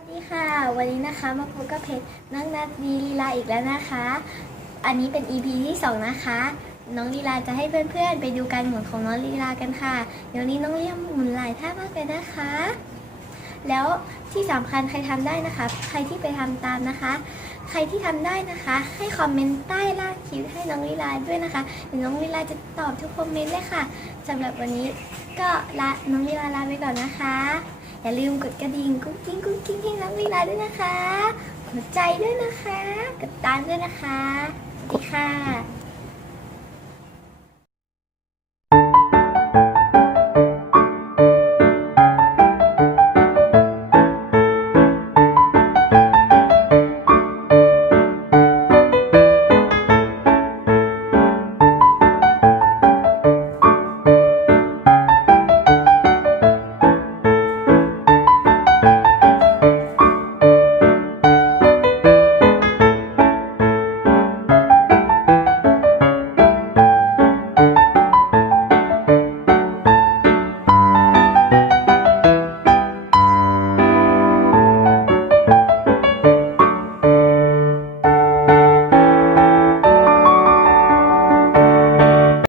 สดีค่ะ วันนี้นะคะมาพบกับเพจน้องนัดดีลีลาอีกแล้วนะคะ อันนี้เป็น EP ที่ 2 นะคะ น้องลีลาจะให้เพื่อนๆ ไปดูการหมุนของน้องลีลากันค่ะ เดี๋ยวนี้น้องลีลาหมุนหลายท่ามากเลยนะคะ แล้วที่สำคัญใครทำได้นะคะ ใครที่ไปทำตามนะคะ ใครที่ทำได้นะคะ ให้คอมเมนต์ใต้ล่างคลิปให้น้องลีลาด้วยนะคะเดี๋ยวน้องลีลาจะตอบทุกคอมเมนต์เลยค่ะสำหรับวันนี้ก็ลาน้องลีลาลาไปก่อนนะคะ อย่าลืมกดกระดิ่งกุ๊กกิ้งกุ๊กกิ้งให้น้องลีลาด้วยนะคะหัวใจด้วยนะคะ กดตามด้วยนะคะสวัสดีค่ะ